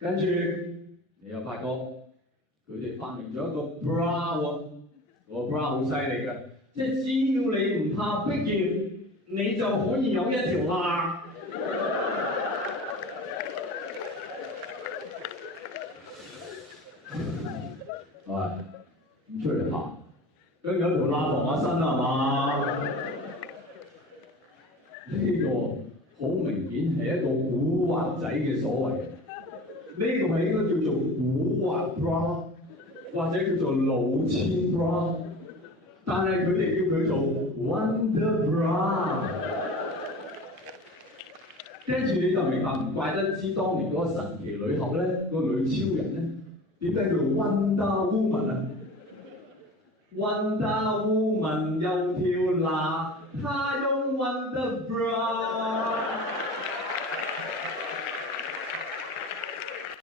跟住你又發覺佢哋發明咗一個 bra 喎，個 bra 好犀利㗎，即係只要你唔怕逼熱，你就可以有一條罅。係，唔出嚟行，跟住有條罅防下身係嘛？呢個好明顯係一個古惑仔嘅所謂。呢個係應該叫做古惑 bra， 或者叫做老千 bra， 但係佢哋叫佢做 Wonder Bra。跟住你就明白，唔怪得知當年嗰個神奇女俠咧，個女超人咧，點解叫 Wonder Woman 啊 ？Wonder Woman 有條罅，她用 Wonder Bra。